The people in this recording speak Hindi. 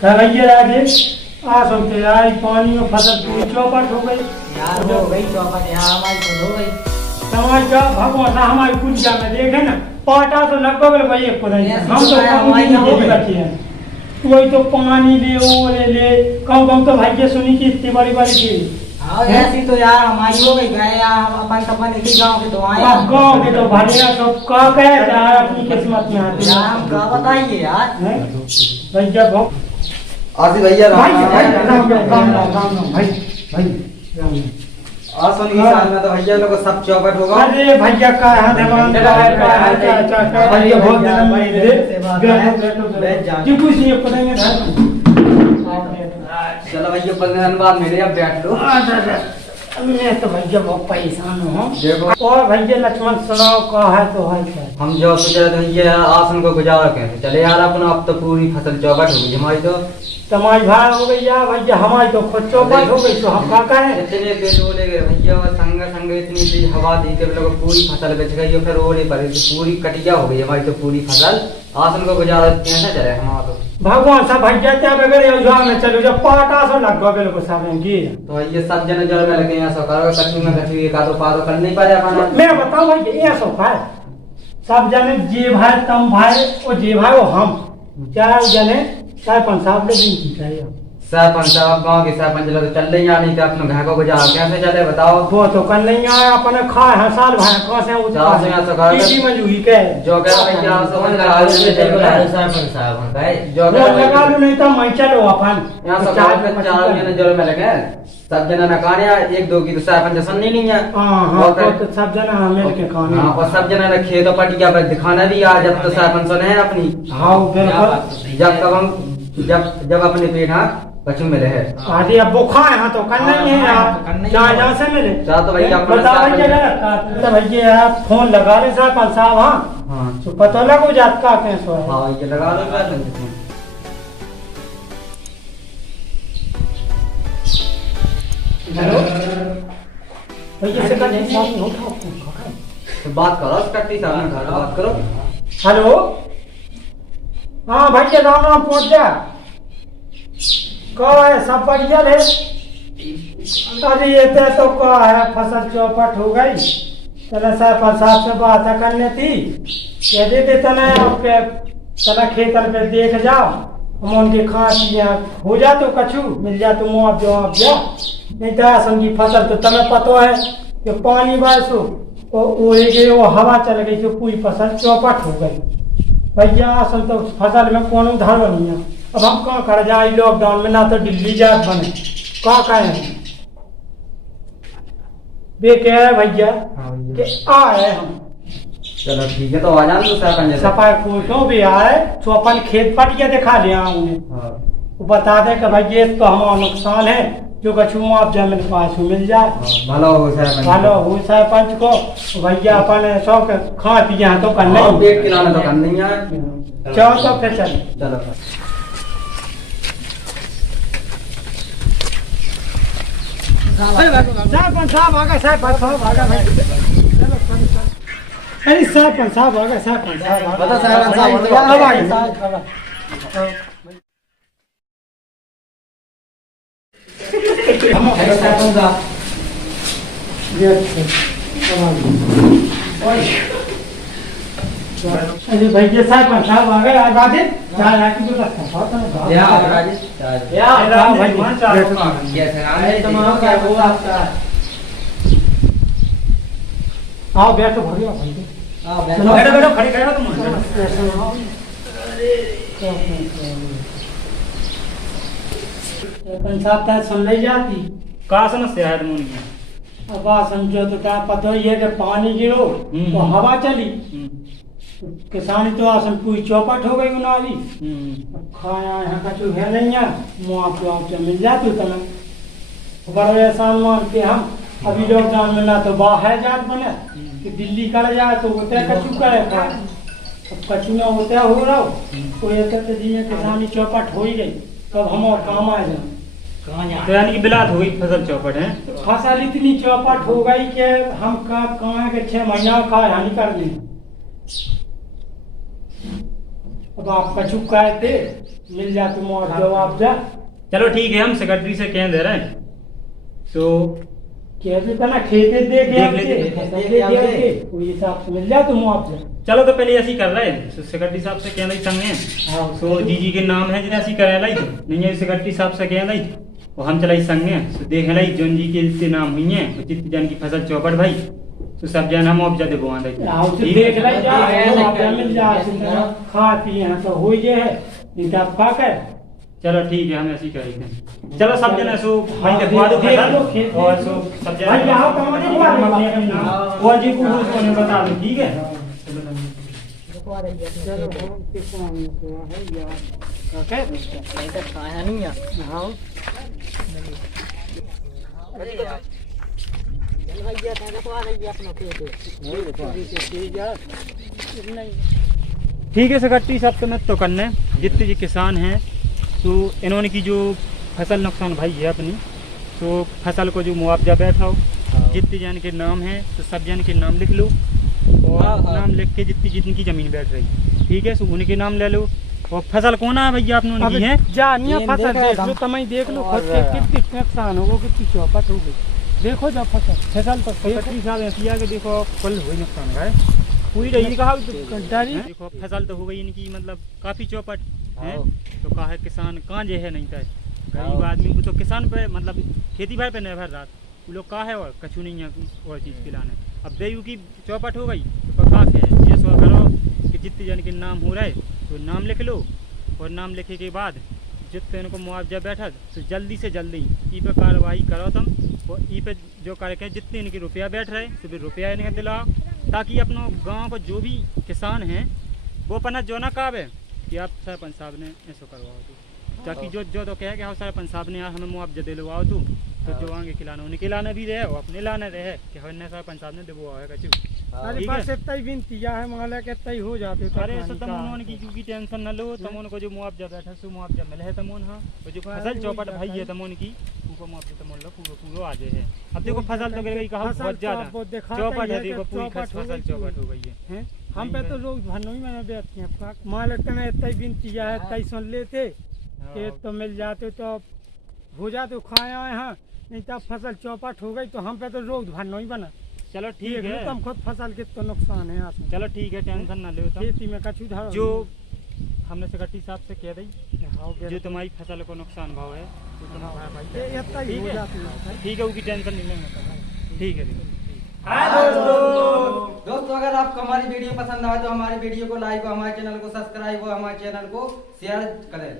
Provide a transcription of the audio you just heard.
भैया राजेश आ सकते यार पानी में फसल पूरी चौपट हो गई यार हो गई चौपट यार हमारी तो हो गई। समाज का भगवान हमारी कुंजा में देखे ना पाटा तो लगभग भाई एक पता नहीं हम तो हमारी हो गई रखी है कोई तो पानी ले वो ले कम कम तो भाई सुनी की इतनी बड़ी बड़ी चीज हाँ ऐसी तो यार हमारी हो गई गए यार अपन एक ही गांव के तो आए गाँव के तो भैया सब का कहे यार अपनी किस्मत में आते यार हम क्या बताइए यार भैया बहुत आसिफ भैया भाई भाई आसन की साल में तो भैया लोग सब चौपट होगा। अरे भैया का हाथ है भैया बहुत दिन में दे जी कुछ नहीं पता नहीं चलो भैया 15 दिन बाद मेरे अब बैठ लो। मैं तो भैया बहुत परेशान हूँ देखो और भैया लक्ष्मण सुनाओ का है तो है क्या हम जो सोच रहे थे भैया आसन को गुजारा कैसे चले यार अपना अब तो पूरी फसल चौपट होगी हमारी तो तुम्हारी भाई हो गई यार भैया हमारी तो खुद चौपट हो गई तो हम क्या करें इतने पेड़ ओले गए भैया और संग संग इतनी तेज हवा दी के लोग पूरी फसल बेच गई और फिर ओले पड़े तो पूरी कटिया हो गई हमारी तो पूरी फसल आसन को गुजारा कैसे चले हमारा तो भगवान सब भैया क्या बगैर योजना में चलो जब पाटा सो लग गए को सब की तो ये सब जन जल में लगे हैं सो करो कछु में कछु एक आधो पादो कर नहीं पाए अपना मैं बताऊं भाई ये सो है सब जने जे भाई तम भाई वो जे भाई वो हम चार जने सरपंच साहब ने भी चाहिए सरपंच साहब गाँव के सरपंच लोग चल रही नहीं तो अपने घर को गुजारा कैसे चले बताओ वो तो कर नहीं आया अपने खाए हैं साल भाई कहाँ से चार से यहाँ से कहा किसी मंजूरी के जो कह भैया समझ लगा सरपंच साहब भाई जो लगा लो नहीं तो मैं चलो अपन यहाँ से चार जने जल में लगे सब जना ने कहा एक दो की तो सरपंच सुननी नहीं है हाँ तो सब जना मिल के कहानी हाँ और सब जना ने खेत पटिया पर दिखाना भी आ जब तो सरपंच सुने हैं अपनी हाँ बिल्कुल जब तक हम जब अपने पेट हाँ कछु मिले है आदि अब वो खाए हाँ तो करना ही है यार जहाँ से मिले तो भैया बता भैया भैया फोन लगा रहे सरपंच साहब हाँ तो पता लगो जात का कैसे हाँ ये लगा लो हेलो भैया से तो बात करो कट्टी साहब ने बात करो हेलो हाँ भैया राम राम पहुँच जा कहा है सब बढ़िया है अरे ये तो कहा है फसल चौपट हो गई चला सरपंच साहब से बात करने थी कह देते तना आपके चला खेतन पे देख जाओ हम उनके खांसियाँ हो जा तो कछु मिल जा तो मुआवजा नहीं तो समझी फसल तो तुम्हें पता है कि पानी बरसो वो हवा चल गई तो पूरी फसल चौपट हो गई भैया असल तो फसल में कौन उधार नहीं है अब हम कहाँ कर जाए लॉकडाउन में ना तो दिल्ली जात बने कहाँ कहें वे कह रहे भैया कि आए हम चलो ठीक है तो आ जाओ तो सरपंच सफाई कोटों भी आए तो अपन खेत पटिया दिखा लिया उन्हें वो बता दे कि भाई ये तो हमारा नुकसान है जो कछु मुआवजा मेरे पास मिल जाए भलो हो सरपंच को भैया अपन सौ खा पिया तो करना ही पेट खिलाना तो करना ही है चलो तो फिर चल चलो सरपंच साहब आ गए सरपंच साहब आ गए अरे सरपंच साहब आ गए सरपंच साहब बता सरपंच साहब अब आइए अरे भैया सरपंच साहब आ गए आज आगे चाय आके तो रखा या राजेश या भाई चाय अरे तुम्हारा क्या बोल आपका आओ बैठो भरिया भाई बैठो बैठो खड़े खड़े तुम सरपंच साहब ता सुन नहीं जाती कहाँ समस्या है तुमने अब आ समझो तो क्या पता ही है कि पानी गिरो तो हवा चली किसानी तो आसन पूरी चौपट हो गई उनारी अब खाया यहाँ कछु है नहीं है मुआवजा मिल जाती तुम्हें बड़े एहसान मान के हम अभी लॉकडाउन में ना तो बाहर जान बने कि दिल्ली कर जाए तो होते कछु करे खाए अब कछु ना होते हो रहा कोई तो जी किसानी चौपट हो ही गई तब हम और काम आ जाए तो यानी कि बिलात हो गई फसल चौपट है फसल इतनी चौपट हो गई कि हम कहाँ के 6 महीना का हानि कर ली अब आप कछु कहे थे मिल जाती मुआवजा। चलो ठीक है, हम सेक्रेटरी से कह दे रहे हैं। तो कह देता ना, खेते देख देख लेते, लेते, फसल देख लेते, कोई हिसाब से मिल जाती मुआवजा। चलो तो पहले ऐसी कर रहे हैं, सेक्रेटरी साहब से कह रही संगे। हाँ, तो जी के नाम है जिन्हें ऐसी करे लाई नहीं है, सेक्रेटरी साहब से कह रही और हम चलाई संगे। तो देख लाई जोन जी के जितने नाम हुई हैं, जितने जन की फसल चौपट भाई, तो सब जन हम मुआवजा देबो आंदा। देख लाई जा मुआवजा मिल जाती, खा पी यहाँ तो हो ये है इनका खा कर। चलो ठीक है, हम ऐसी करेंगे। चलो सब जन सो भाई हाँ, देखवा दो देख लो फसल खेत और सो सब जन भाई यहाँ कहाँ देखवा दो बात। वो जी को उसको बता दो, ठीक है। चलो हम किसान को है यार ओके नहीं तो खाया नहीं है। हाँ भैया देखवा रही अपना ठीक है सेक्रेटरी साहब से मैं तो करने जितने जी किसान हैं, तो इन्होंने की जो फसल नुकसान भाई है अपनी, तो फसल को जो मुआवजा बैठा हो, जितने जन के नाम हैं तो सब जन के नाम लिख लो और नाम लिख के जितनी जितनी जमीन बैठ रही, ठीक है, सो उनके नाम ले लो। और फसल कौन है भैया आपने की है जानिए फसल देख लो, तुम देख लो खुद के कितनी नुकसान होगा, कितनी चौपट हो गई। देखो जब फसल तो सेक्रेटरी साहब ऐसी है कि देखो कुल हुई नुकसान है पूरी रही कहा देखो फसल तो हो गई इनकी, मतलब काफी चौपट है। तो कहा है किसान कहाँ जे है नहीं था, गरीब आदमी को तो किसान पे मतलब खेती बाड़ी पे निर्भर रात वो लोग कहा है और कछु नहीं है और चीज़ खिलाने। अब देयू की चौपट हो गई तो पका है ये सो करो कि जितने जन के नाम हो रहे तो नाम लिख लो और नाम लिखे के बाद जितने इनको मुआवजा बैठा तो जल्दी से जल्दी ई पे कार्रवाई करो तुम, और ई पे जो करके जितने इनके रुपया बैठ रहे तो फिर रुपया इन्हें दिलाओ, ताकि अपना गांव को जो भी किसान हैं वो अपना जो ना काबे कि आप सरपंच साहब ने ऐसा करवाओ तो, ताकि जो तो कहे कि हाँ सरपंच साहब ने यार हमें मुआवजा दिलवाओ तो जो आगे खिलाना उनके लाना भी रहे और अपने लाना रहे कि हमने सरपंच साहब ने दिलवाओ है कचू। अरे बस इतना ही विनती है माला के इतना ही हो जाते तो अरे ऐसा तम उन्होंने की क्योंकि टेंशन न लो, तम उनको जो मुआवजा बैठा सो मुआवजा मिले है तमोन। हाँ तो जो फसल चौपट भाई है तमोन की उनको मुआवजा तमोन लो पूरो आ जाए है। अब देखो फसल तो गिर गई कहा बहुत ज्यादा चौपट है, देखो पूरी फसल चौपट हो गई है। हम पे तो लोग भनोई में बैठते हैं मालिक ने इतना ही विनती है, इतना ही सुन लेते कि तो मिल जाते तो हो जाते खाया है, नहीं तब फसल चौपट हो गई तो हम पे तो रोज भरना ही बना। चलो ठीक है, तुम खुद फसल के तो नुकसान है। चलो ठीक है, टेंशन ना लो, खेती में कछु जो हमने सेक्रेटरी साहब से कह दी जो तुम्हारी फसल को नुकसान भाव है वो तुम्हारा भाई ठीक है, उसकी टेंशन नहीं लेना। ठीक है दोस्तों अगर आपको हमारी वीडियो पसंद आए तो हमारी वीडियो को लाइक और हमारे चैनल को सब्सक्राइब और हमारे चैनल को शेयर करें।